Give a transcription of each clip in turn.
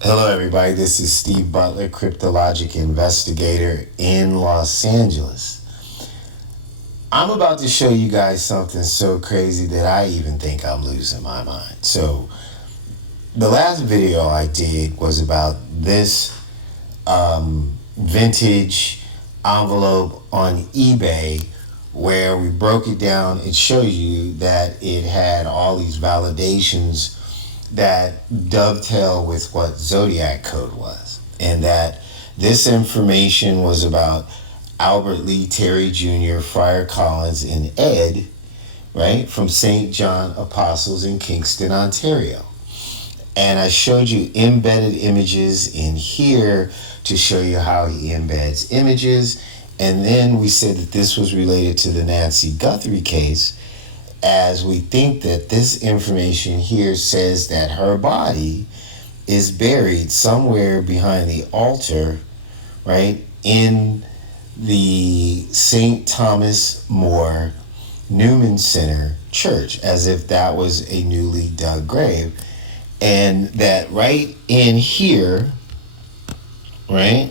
Hello, everybody. This is Steve Butler, cryptologic investigator in Los Angeles. I'm about to show you guys something so crazy that I even think I'm losing my mind. So, the last video I did was about this vintage envelope on eBay where we broke it down. It shows you that it had all these validations that dovetail with what zodiac code was, and that this information was about Albert Lee Terry Jr., Friar Collins, and Ed, right, from St. John Apostles in Kingston, Ontario. And I showed you embedded images in here to show you how he embeds images. And then we said that this was related to the Nancy Guthrie case, as we think that this information here says that her body is buried somewhere behind the altar, right, in the St. Thomas More Newman Center Church, as if that was a newly dug grave. And that right in here, right,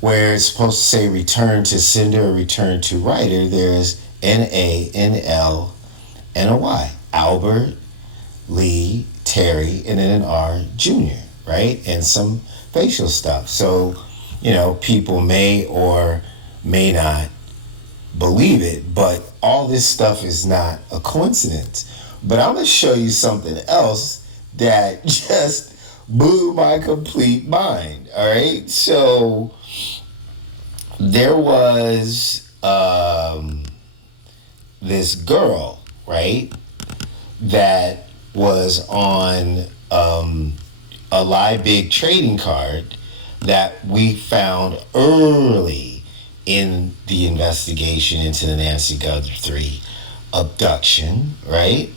where it's supposed to say return to sender or return to writer, there's N-A, N-L, and a Y. Albert Lee Terry, and then an R, Jr., right? And some facial stuff. So, people may or may not believe it, but all this stuff is not a coincidence. But I'm going to show you something else that just blew my complete mind, all right? So there was this girl, right, that was on a Live Big trading card that we found early in the investigation into the Nancy Guthrie abduction, right?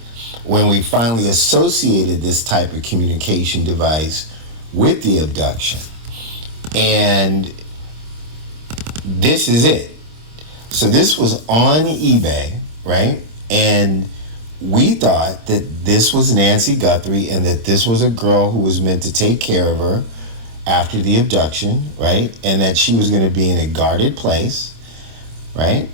When we finally associated this type of communication device with the abduction. And this is it. So this was on eBay, right? And we thought that this was Nancy Guthrie and that this was a girl who was meant to take care of her after the abduction, right? And that she was going to be in a guarded place, right?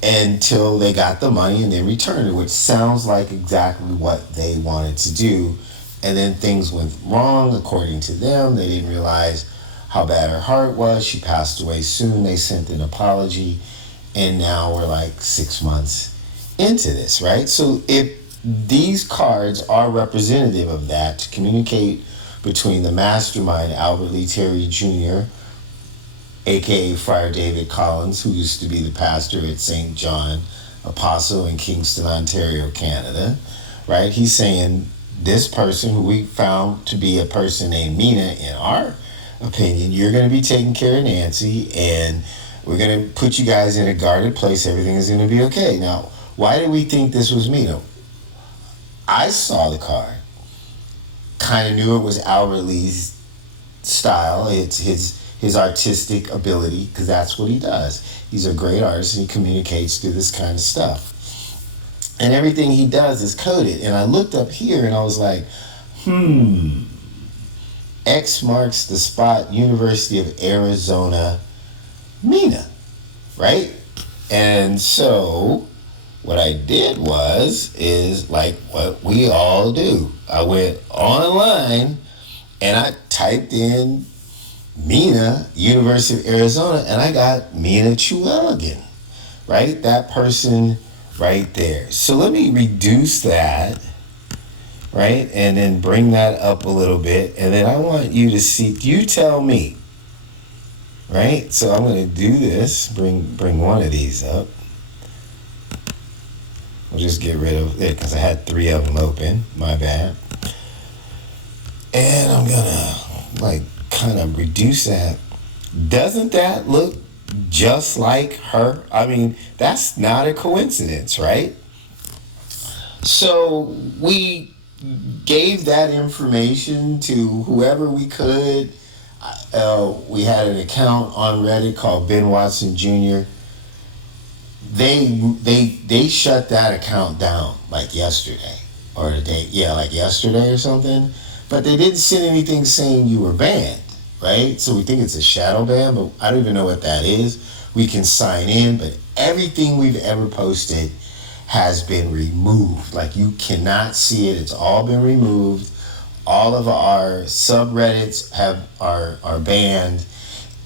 Until they got the money and then returned it, which sounds like exactly what they wanted to do. And then things went wrong, according to them. They didn't realize how bad her heart was. She passed away soon. They sent an apology. And now we're like 6 months into this, right? So if these cards are representative of that, to communicate between the mastermind, Albert Lee Terry Jr., aka Friar David Collins, who used to be the pastor at St. John Apostle in Kingston, Ontario, Canada, right? He's saying this person, who we found to be a person named Mina, in our opinion, you're going to be taking care of Nancy, and we're going to put you guys in a guarded place. Everything is going to be okay. Now, why do we think this was Mina? I saw the card, kind of knew it was Albert Lee's style. It's his artistic ability, because that's what he does. He's a great artist, and he communicates through this kind of stuff. And everything he does is coded. And I looked up here and I was like, X marks the spot, University of Arizona, Mina, right? And so what I did is like what we all do. I went online and I typed in Mina, University of Arizona, and I got Mina Chueligan, right? That person right there. So let me reduce that, right? And then bring that up a little bit. And then I want you to see, you tell me, right? So I'm going to do this, bring one of these up. We'll just get rid of it because I had 3 of them open. My bad. And I'm going to kind of reduce that. Doesn't that look just like her? I mean, that's not a coincidence, right? So we gave that information to whoever we could. We had an account on Reddit called Ben Watson Jr. They shut that account down like yesterday. or the day, yeah, like yesterday or something. But they didn't send anything saying you were banned, right? So we think it's a shadow ban, but I don't even know what that is. We can sign in, but everything we've ever posted has been removed. Like, you cannot see it. It's all been removed. All of our subreddits are banned.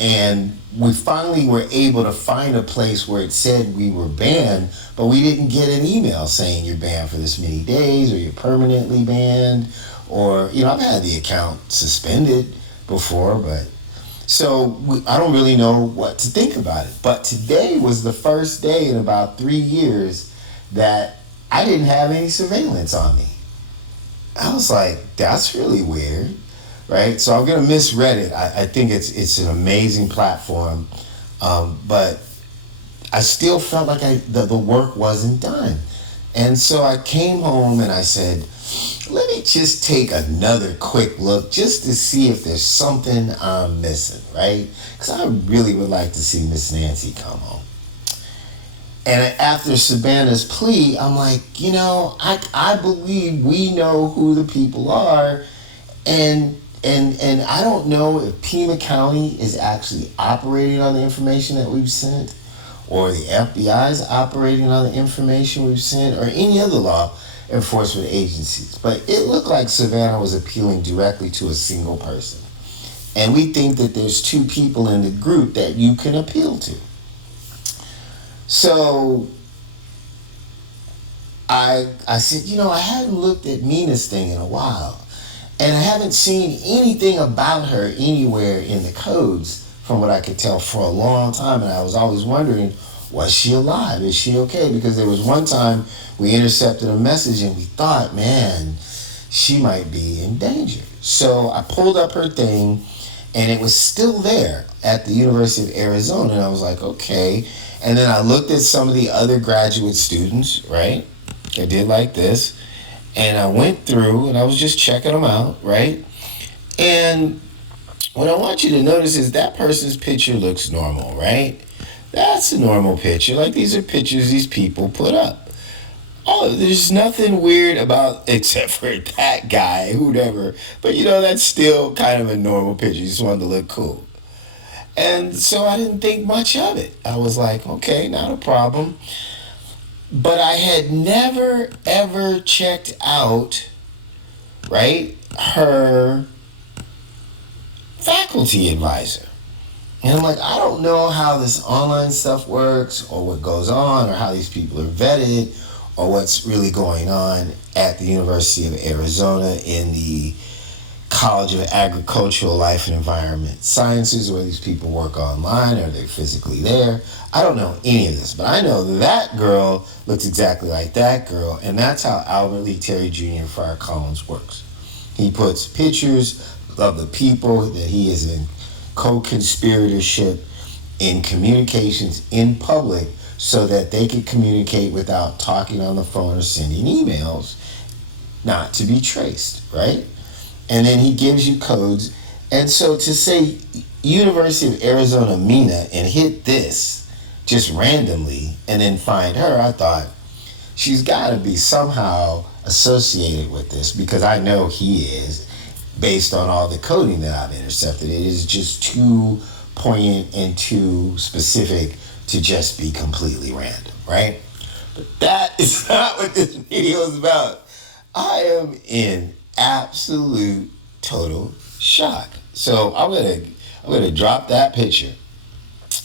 And we finally were able to find a place where it said we were banned, but we didn't get an email saying you're banned for this many days or you're permanently banned. Or, I've had the account suspended before, but I don't really know what to think about it. But today was the first day in about 3 years that I didn't have any surveillance on me. I was like, that's really weird, right? So I'm gonna miss Reddit. I think it's an amazing platform, but I still felt like the work wasn't done. And so I came home and I said, let me just take another quick look just to see if there's something I'm missing, right? Because I really would like to see Miss Nancy come home. And after Savannah's plea, I'm like, I believe we know who the people are, and I don't know if Pima County is actually operating on the information that we've sent, or the FBI is operating on the information we've sent, or any other law enforcement agencies. But it looked like Savannah was appealing directly to a single person. And we think that there's 2 people in the group that you can appeal to. So I said, I hadn't looked at Mina's thing in a while. And I haven't seen anything about her anywhere in the codes, from what I could tell, for a long time. And I was always wondering, was she alive? Is she okay? Because there was one time we intercepted a message and we thought, man, she might be in danger. So I pulled up her thing and it was still there at the University of Arizona. And I was like, okay. And then I looked at some of the other graduate students, right? I did like this. And I went through and I was just checking them out, right? And what I want you to notice is that person's picture looks normal, right? That's a normal picture. Like, these are pictures these people put up. Oh, there's nothing weird about, except for that guy, whoever. But that's still kind of a normal picture. You just wanted to look cool. And so I didn't think much of it. I was like, okay, not a problem. But I had never, ever checked out, right, her faculty advisor. And I'm like, I don't know how this online stuff works, or what goes on, or how these people are vetted, or what's really going on at the University of Arizona in the College of Agricultural Life and Environment Sciences, where these people work online, or they're physically there. I don't know any of this, but I know that girl looks exactly like that girl, and that's how Albert Lee Terry Jr. and Friar Collins works. He puts pictures of the people that he is in co-conspiratorship in communications in public, so that they can communicate without talking on the phone or sending emails, not to be traced, right? And then he gives you codes. And so to say University of Arizona Mina and hit this just randomly and then find her, I thought she's got to be somehow associated with this, because I know he is, based on all the coding that I've intercepted. It is just too poignant and too specific to just be completely random, right? But that is not what this video is about. I am in absolute total shock. So I'm gonna drop that picture.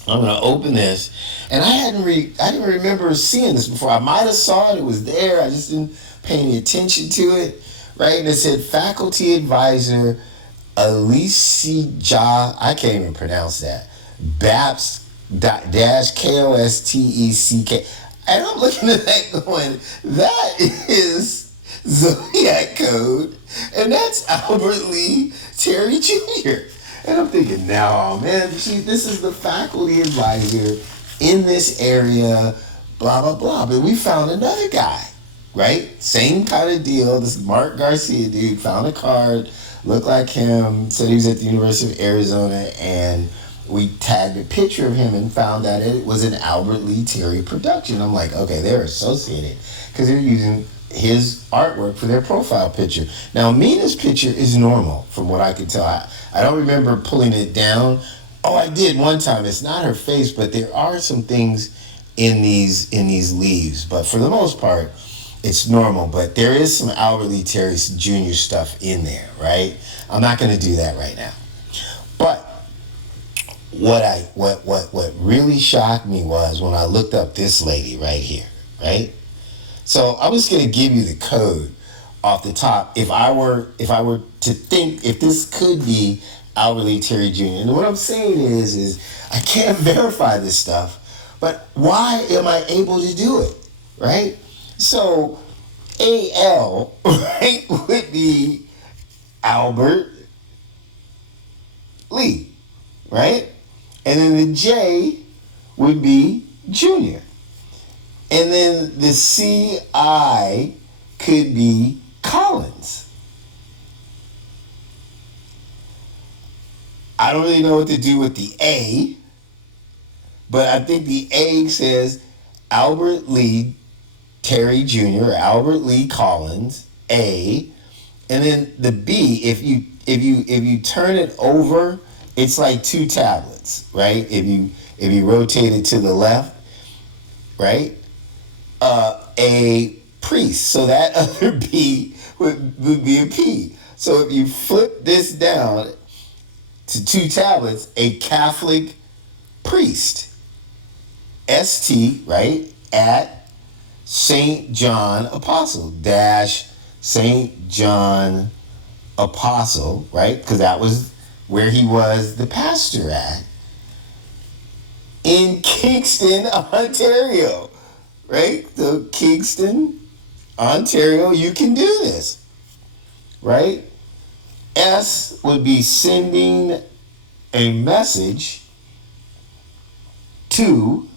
I'm gonna open this, and I didn't remember seeing this before. I might have saw it. It was there. I just didn't pay any attention to it, right? And it said faculty advisor Alicja. I can't even pronounce that. Babst dash Kostecka. And I'm looking at that going, that is Zodiac code, and that's Albert Lee Terry Jr. And I'm thinking, now, man, this is the faculty advisor in this area, blah, blah, blah. But we found another guy, right? Same kind of deal. This Mark Garcia dude found a card, looked like him, said he was at the University of Arizona, and we tagged a picture of him and found that it was an Albert Lee Terry production. I'm like, okay, they're associated, because they're using his artwork for their profile picture. Now, Mina's picture is normal from what I can tell. I don't remember pulling it down. Oh, I did one time. It's not her face, but there are some things in these leaves. But for the most part, it's normal. But there is some Albert Lee Terry Jr. stuff in there, right? I'm not going to do that right now. But what really shocked me was when I looked up this lady right here, right? So I was going to give you the code off the top if I were to think if this could be Albert Lee Terry Jr. And what I'm saying is I can't verify this stuff, but why am I able to do it, right? So AL, right, would be Albert Lee, right? And then the J would be Junior. And then the CI could be Collins. I don't really know what to do with the A, but I think the A says Albert Lee Terry Jr. or Albert Lee Collins, A. And then the B, if you turn it over, it's like two tablets, right? If you rotate it to the left, right? A priest. So that other B would be a P. So if you flip this down to two tablets, a Catholic priest. ST, right? At St. John Apostle dash St. John Apostle, right? Because that was where he was the pastor at in Kingston, Ontario, right? So Kingston, Ontario, you can do this, right? S would be sending a message to,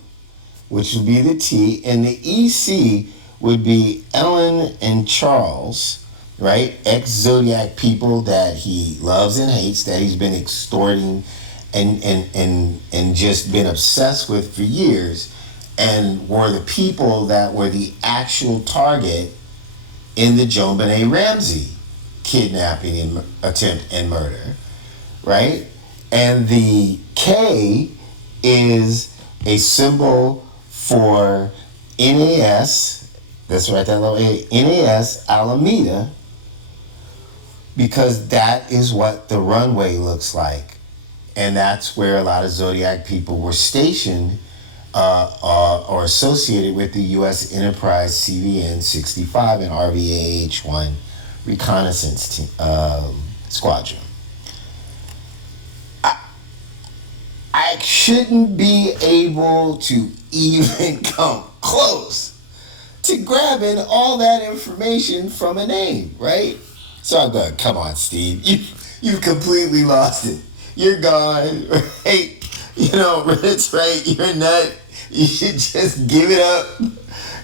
which would be the T, and the EC would be Ellen and Charles, right? Ex-Zodiac people that he loves and hates, that he's been extorting and just been obsessed with for years, and were the people that were the actual target in the JonBenet Ramsey kidnapping and attempt and murder, right? And the K is a symbol for NAS, that's right, that little A, NAS Alameda, because that is what the runway looks like. And that's where a lot of Zodiac people were stationed or associated with the U.S. Enterprise CVN 65 and RVAH-1 reconnaissance squadron. I shouldn't be able to even come close to grabbing all that information from a name, right? So I'm going, come on, Steve, you've completely lost it. You're gone, right? You know, it's right, you're a nut. You should just give it up,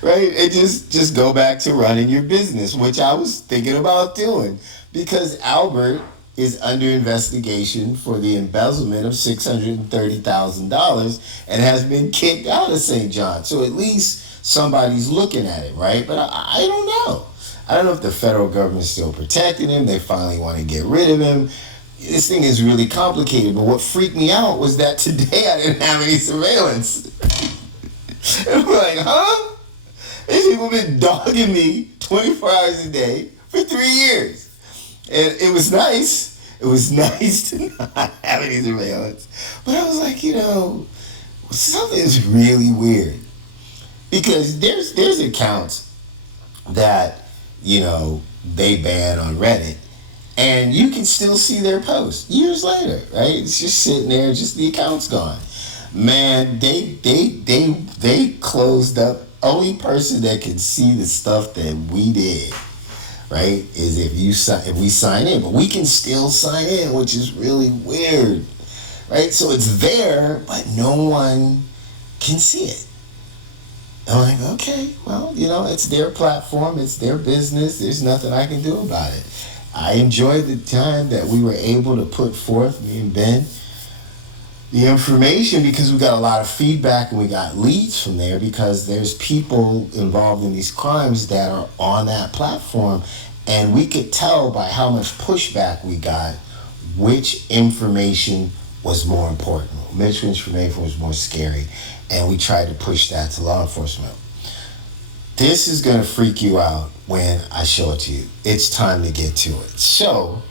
right? And just go back to running your business, which I was thinking about doing, because Albert is under investigation for the embezzlement of $630,000 and has been kicked out of St. John. So at least somebody's looking at it, right? But I don't know. I don't know if the federal government's still protecting him. They finally want to get rid of him. This thing is really complicated. But what freaked me out was that today I didn't have any surveillance. And I'm like, huh? These people have been dogging me 24 hours a day for 3 years. And it was nice. It was nice to not have any surveillance. But I was like, you know, something's really weird. Because there's accounts that, you know, they ban on Reddit. And you can still see their posts years later, right? It's just sitting there, just the account's gone. Man, they closed up. Only person that can see the stuff that we did, right, is if we sign in. But we can still sign in, which is really weird, right? So it's there, but no one can see it. I'm like, okay, well, you know, it's their platform, it's their business. There's nothing I can do about it. I enjoyed the time that we were able to put forth, me and Ben, the information, because we got a lot of feedback and we got leads from there, because there's people involved in these crimes that are on that platform, and we could tell by how much pushback we got which information was more important, which information was more scary, and we tried to push that to law enforcement. This is going to freak you out when I show it to you. It's time to get to it. So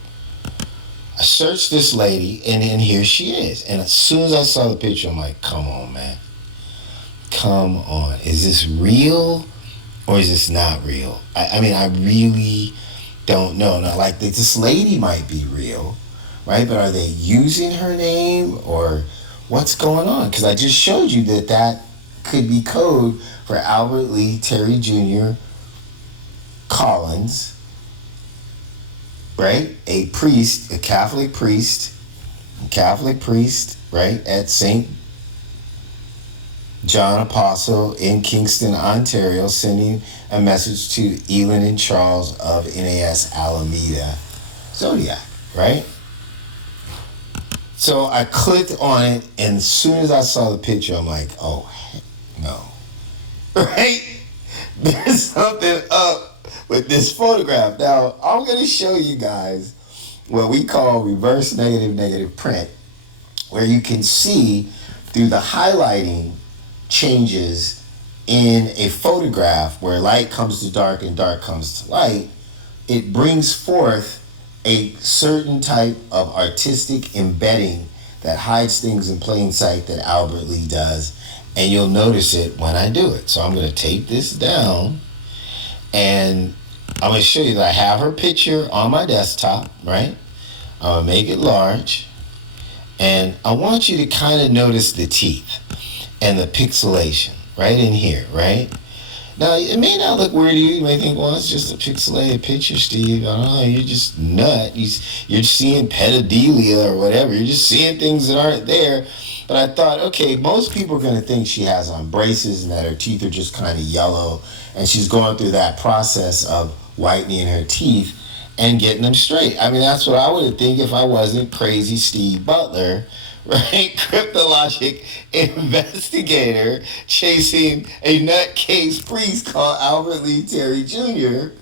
I searched this lady, and then here she is. And as soon as I saw the picture, I'm like, come on, man. Come on. Is this real or is this not real? I mean, I really don't know. Now, like, this lady might be real, right? But are they using her name or what's going on? Because I just showed you that that could be code for Albert Lee Terry Jr. Collins, right? A priest, a Catholic priest, right, at St. John Apostle in Kingston, Ontario, sending a message to Elin and Charles of NAS Alameda Zodiac, right? So I clicked on it, and as soon as I saw the picture, I'm like, oh, heck no. Right? There's something up with this photograph. Now, I'm going to show you guys what we call reverse negative print, where you can see through the highlighting changes in a photograph where light comes to dark and dark comes to light. It brings forth a certain type of artistic embedding that hides things in plain sight that Albert Lee does, and you'll notice it when I do it. So I'm going to take this down, and I'm going to show you that I have her picture on my desktop, right? I'm going to make it large, and I want you to kind of notice the teeth and the pixelation right in here, right? Now, it may not look weird to you. You may think, well, it's just a pixelated picture, Steve. I don't know, you're just nut. You're seeing pedophilia or whatever. You're just seeing things that aren't there. But I thought, okay, most people are going to think she has on braces and that her teeth are just kind of yellow, and she's going through that process of whitening her teeth and getting them straight. I mean, that's what I would think if I wasn't crazy Steve Butler, right? Cryptologic investigator chasing a nutcase priest called Albert Lee Terry Jr.,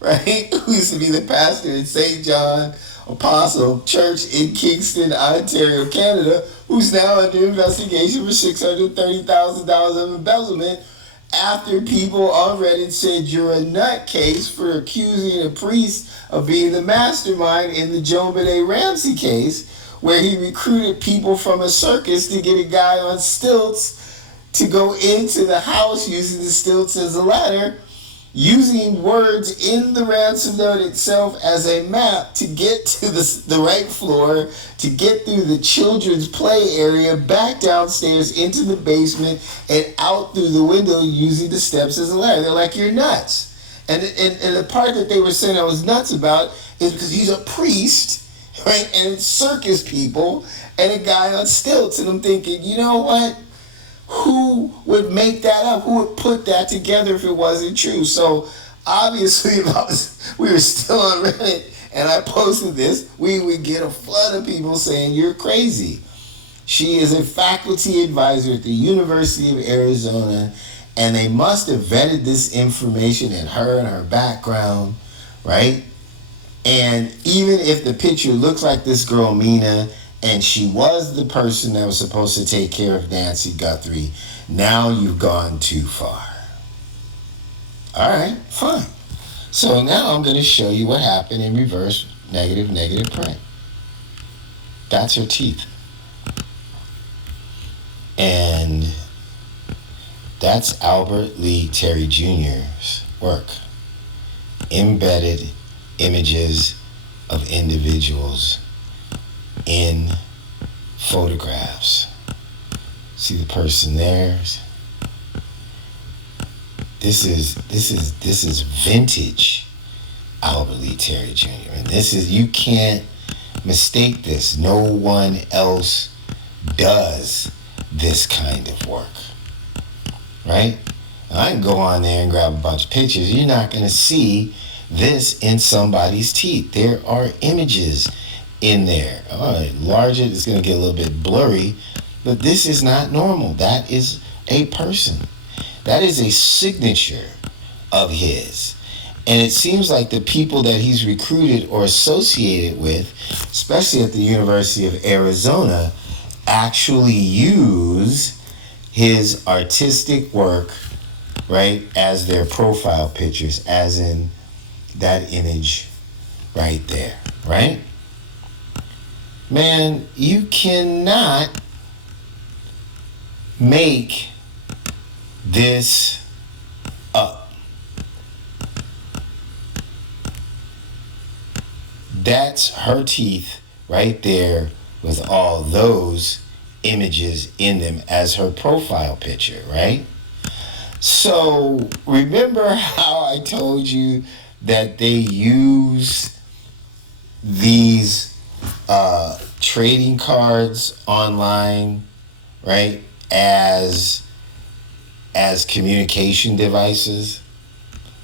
right? Who used to be the pastor in St. John Apostle Church in Kingston, Ontario, Canada, who's now under investigation for $630,000 of embezzlement after people on Reddit said you're a nutcase for accusing a priest of being the mastermind in the JonBenet Ramsey case, where he recruited people from a circus to get a guy on stilts to go into the house using the stilts as a ladder, using words in the ransom note itself as a map to get to the right floor, to get through the children's play area, back downstairs into the basement, and out through the window using the steps as a ladder. They're like, you're nuts. And the part that they were saying I was nuts about is because he's a priest, right, and it's circus people, and a guy on stilts, and I'm thinking, you know what? Who would make that up? Who would put that together if it wasn't true? So obviously, if we were still on Reddit and I posted this, we would get a flood of people saying you're crazy. She is a faculty advisor at the University of Arizona, and they must have vetted this information in her and her background, right? And even if the picture looks like this girl, Mina, and she was the person that was supposed to take care of Nancy Guthrie, now you've gone too far. All right, fine. So now I'm going to show you what happened in reverse negative print. That's her teeth. And that's Albert Lee Terry Jr.'s work. Embedded images of individuals in photographs. See the person there? This is vintage Albert Lee Terry Jr. And this is, you can't mistake this. No one else does this kind of work. Right? And I can go on there and grab a bunch of pictures. You're not going to see this in somebody's teeth. There are images in there. All right, large it, it's going to get a little bit blurry, But this is not normal. That is a person. That is a signature of his. And it seems like the people that he's recruited or associated with, especially at the University of Arizona, actually use his artistic work, right, as their profile pictures, as in that image right there, right? Man, you cannot make this up. That's her teeth right there with all those images in them as her profile picture, right? So remember how I told you that they use these trading cards online, right, as communication devices,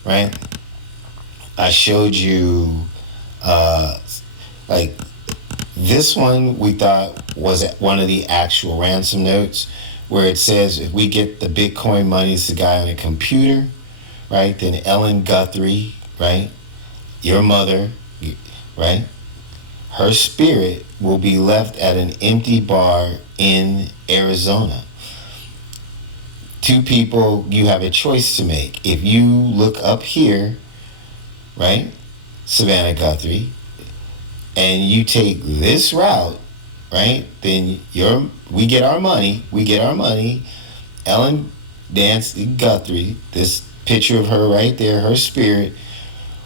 right? I showed you like this one we thought was one of the actual ransom notes, where it says if we get the Bitcoin money, it's the guy on a computer, right? Then Ellen Guthrie, right? Your mother, right? Her spirit will be left at an empty bar in Arizona. Two people, you have a choice to make. If you look up here, right, Savannah Guthrie, and you take this route, right, then we get our money. Ellen Dancy Guthrie, this picture of her right there, her spirit,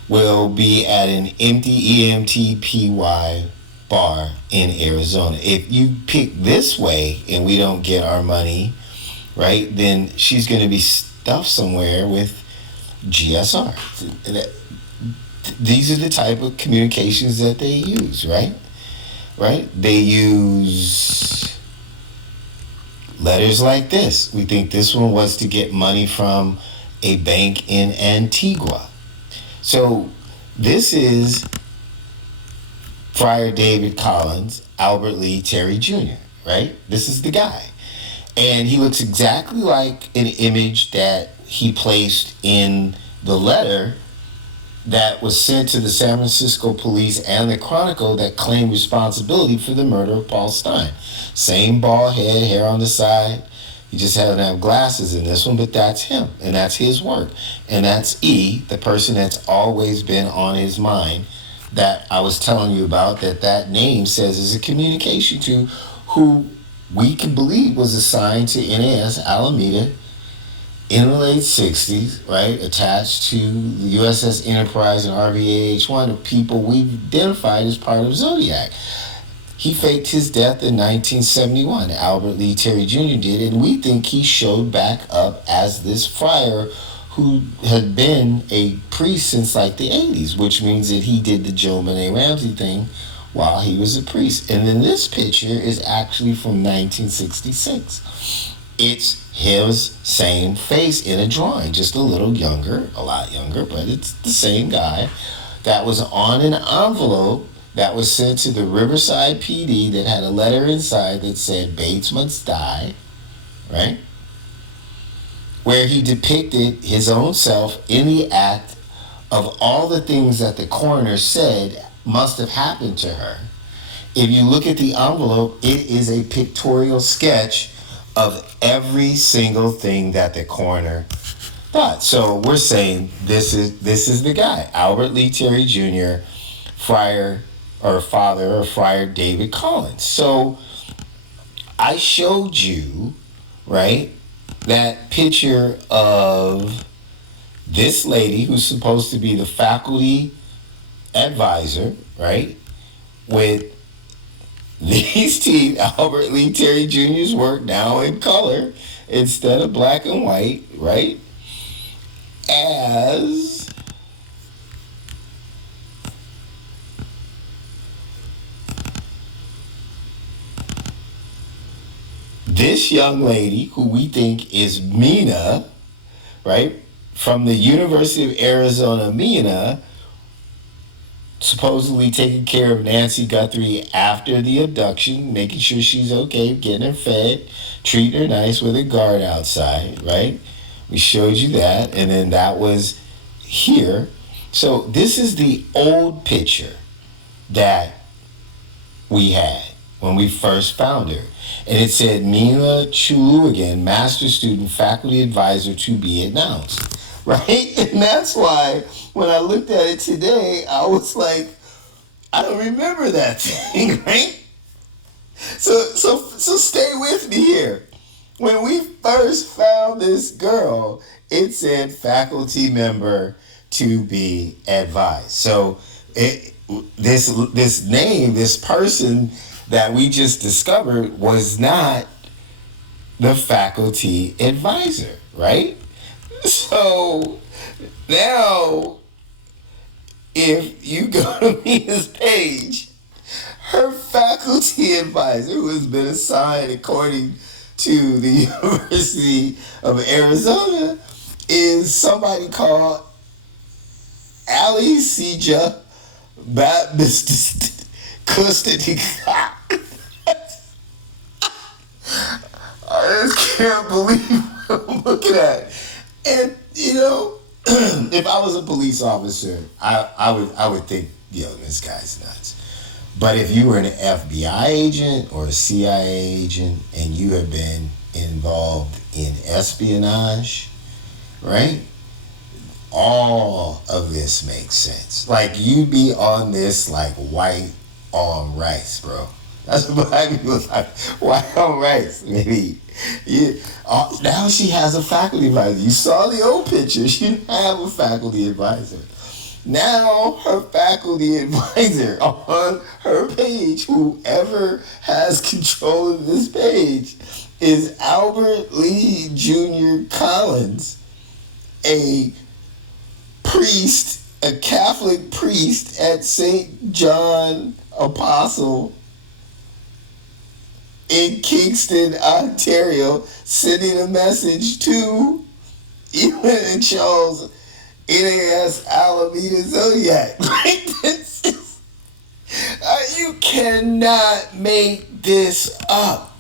will be at an empty EMTPY bar in Arizona. If you pick this way and we don't get our money, right, then she's going to be stuffed somewhere with GSR. These are the type of communications that they use, right? Right? They use letters like this. We think this one was to get money from a bank in Antigua. So this is Friar David Collins, Albert Lee Terry Jr., right? This is the guy. And he looks exactly like an image that he placed in the letter that was sent to the San Francisco police and the Chronicle that claimed responsibility for the murder of Paul Stein. Same bald head, hair on the side. He just had to have glasses in this one, but that's him, and that's his work. And that's E, the person that's always been on his mind that I was telling you about, that name says is a communication to, who we can believe was assigned to NAS Alameda in the late 60s, right, attached to the USS Enterprise and RVAH-1 of people we've identified as part of Zodiac. He faked his death in 1971. Albert Lee Terry Jr. did, and we think he showed back up as this friar who had been a priest since like the 80s, which means that he did the JonBenet Ramsey thing while he was a priest. And then this picture is actually from 1966. It's his same face in a drawing, just a little younger, a lot younger, but it's the same guy that was on an envelope that was sent to the Riverside PD that had a letter inside that said Bates must die, right? Where he depicted his own self in the act of all the things that the coroner said must have happened to her. If you look at the envelope, it is a pictorial sketch of every single thing that the coroner thought. So we're saying this is the guy, Albert Lee Terry Jr., Friar or father of Friar David Collins. So I showed you, right, that picture of this lady who's supposed to be the faculty advisor, right, with these teeth, Albert Lee Terry Jr.'s work now in color instead of black and white, right, as this young lady who we think is Mina, right, from the University of Arizona, Mina, supposedly taking care of Nancy Guthrie after the abduction, making sure she's okay, getting her fed, treating her nice with a guard outside, right? We showed you that, and then that was here. So this is the old picture that we had when we first found her. And it said Mila Chulugan, master student, faculty advisor to be announced. Right? And that's why when I looked at it today, I was like, I don't remember that thing, right? So stay with me here. When we first found this girl, it said faculty member to be advised. So this name, this person that we just discovered was not the faculty advisor, right? So now, if you go to Mina's page, her faculty advisor, who has been assigned according to the University of Arizona, is somebody called Alicja Babst Kostecka. I just can't believe what I'm looking at. And you know, if I was a police officer, I would think, yo, this guy's nuts. But if you were an FBI agent or a CIA agent and you have been involved in espionage, right? All of this makes sense. Like, you be on this like white on rice, bro. That's what black people like. White on rice, maybe. Now she has a faculty advisor. You saw the old picture. She didn't have a faculty advisor. Now her faculty advisor on her page, whoever has control of this page, is Albert Lee Jr. Collins, a priest, a Catholic priest at St. John Apostle in Kingston, Ontario, sending a message to Ewan and Charles NAS Alameda Zodiac. Like, this is, you cannot make this up.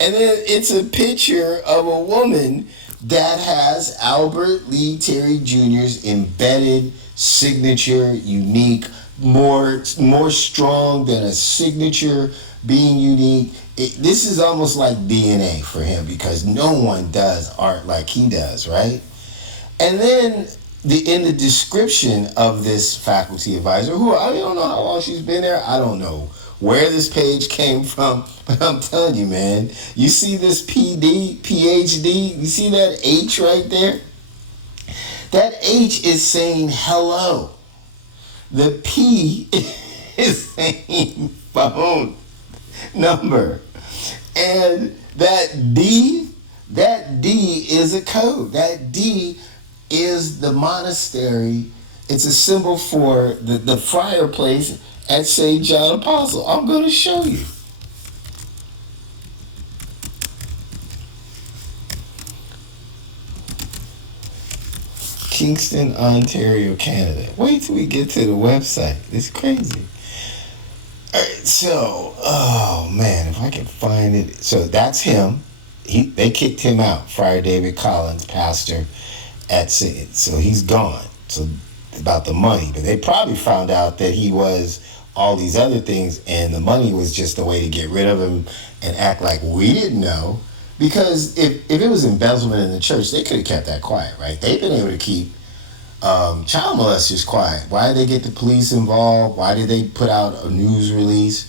And then it's a picture of a woman that has Albert Lee Terry Jr.'s embedded signature, unique, more strong than a signature being unique. This is almost like DNA for him because no one does art like he does, right? And then in the description of this faculty advisor, who I don't know how long she's been there, I don't know where this page came from, but I'm telling you, man, you see this PhD, you see that H right there? That H is saying hello. The P is saying phone number. And that D is a code. That D is the monastery. It's a symbol for the friar place at St. John Apostle. I'm going to show you. Kingston, Ontario, Canada. Wait till we get to the website. It's crazy. All right, so, oh man, if I can find it. So that's him. They kicked him out. Friar David Collins, pastor at St. So he's gone. So about the money, but they probably found out that he was all these other things, and the money was just a way to get rid of him and act like we didn't know. Because if it was embezzlement in the church, they could have kept that quiet, right? They've been able to keep child molesters quiet. Why did they get the police involved? Why did they put out a news release?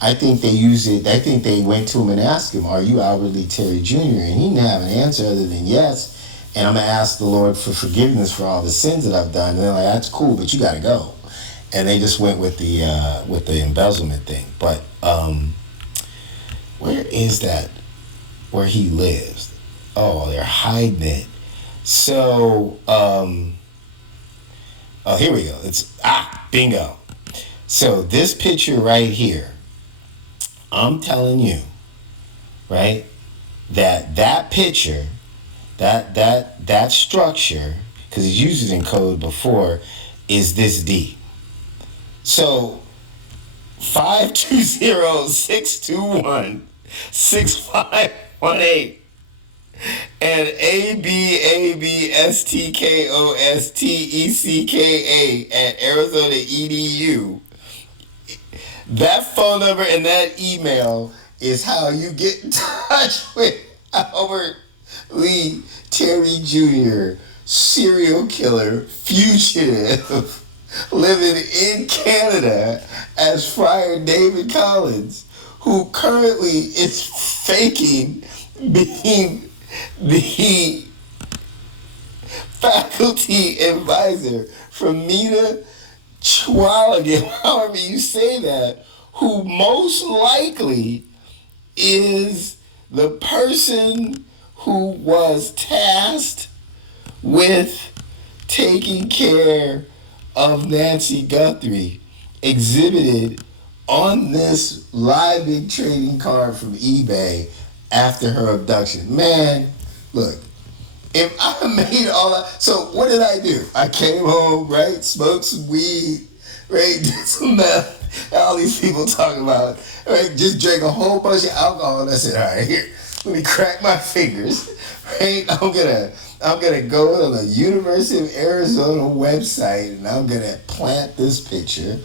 I think they used it. I think they went to him and asked him, "Are you Albert Lee Terry Jr.?" And he didn't have an answer other than yes. And I'm gonna ask the Lord for forgiveness for all the sins that I've done. And they're like, "That's cool, but you gotta go." And they just went with the embezzlement thing. But where is that? Where he lives? Oh, they're hiding it. So, oh, here we go. It's bingo. So this picture right here, I'm telling you, right? That picture, that structure, because he's used it in code before, is this D. So 520-621-6518 and ABABSTKOSTECKA at Arizona EDU. That phone number and that email is how you get in touch with Albert Lee Terry Jr., serial killer, fugitive, living in Canada as Friar David Collins, who currently is faking being the faculty advisor for Mina Chwaligan, however you say that, who most likely is the person who was tasked with taking care of Nancy Guthrie, exhibited on this live big trading card from eBay after her abduction. Man, look, if I made all that, so what did I do? I came home, right, smoked some weed, right, did some meth, all these people talking about, right, just drank a whole bunch of alcohol, and I said, all right, here, let me crack my fingers, right, I'm gonna go to the University of Arizona website and I'm gonna plant this picture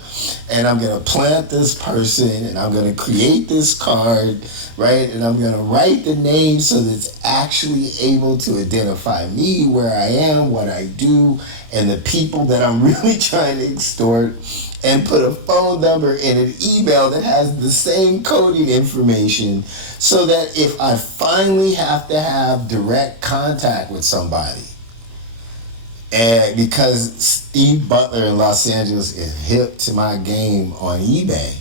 and I'm gonna plant this person and I'm gonna create this card, right? And I'm gonna write the name so that it's actually able to identify me, where I am, what I do, and the people that I'm really trying to extort, and put a phone number and an email that has the same coding information so that if I finally have to have direct contact with somebody, and because Steve Butler in Los Angeles is hip to my game on eBay,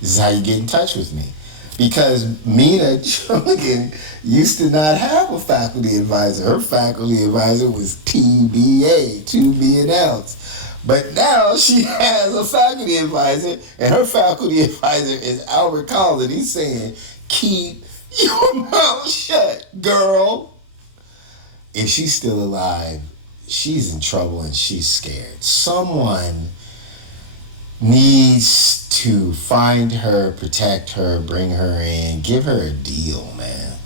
this is how you get in touch with me. Because Mina Chwaligan used to not have a faculty advisor. Her faculty advisor was TBA, to be announced. But now she has a faculty advisor, and her faculty advisor is Albert Collins. He's saying, keep your mouth shut, girl. If she's still alive, she's in trouble and she's scared. Someone needs to find her, protect her, bring her in, give her a deal, man,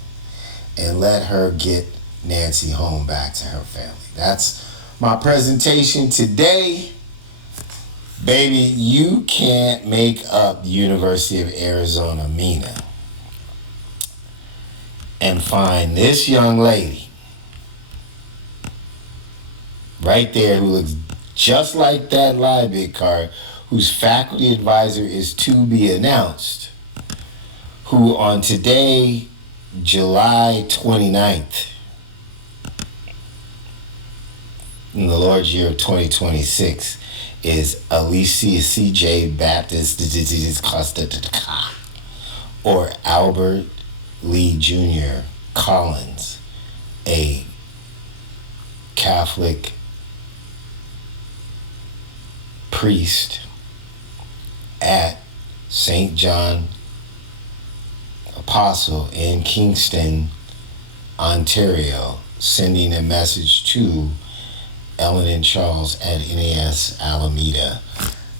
and let her get Nancy home back to her family. That's my presentation today. Baby, you can't make up University of Arizona Mina and find this young lady right there who looks just like that library card, whose faculty advisor is to be announced, who on today, July 29th, in the Lord's year of 2026, is Alicia C.J. Baptist Kostecka, or Albert Lee Jr. Collins, a Catholic priest at St. John Apostle in Kingston, Ontario, sending a message to Ellen and Charles at NAS Alameda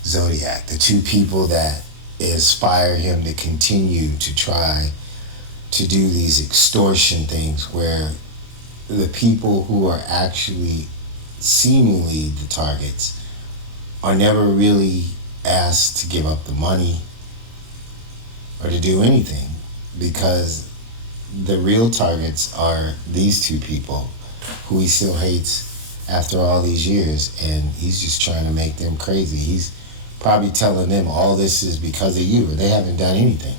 Zodiac, the two people that inspire him to continue to try to do these extortion things where the people who are actually seemingly the targets are never really asked to give up the money or to do anything, because the real targets are these two people who he still hates after all these years, and he's just trying to make them crazy. He's probably telling them all this is because of you, or they haven't done anything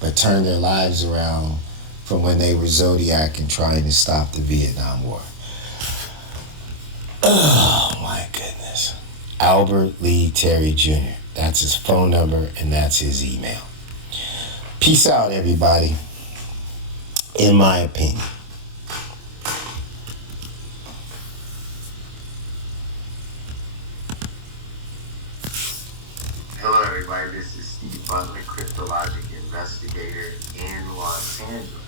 but turn their lives around from when they were Zodiac and trying to stop the Vietnam War. Oh my goodness. Albert Lee Terry Jr. That's his phone number and that's his email. Peace out, everybody. In my opinion. Hello everybody, this is Steve Butler, cryptologic investigator in Los Angeles.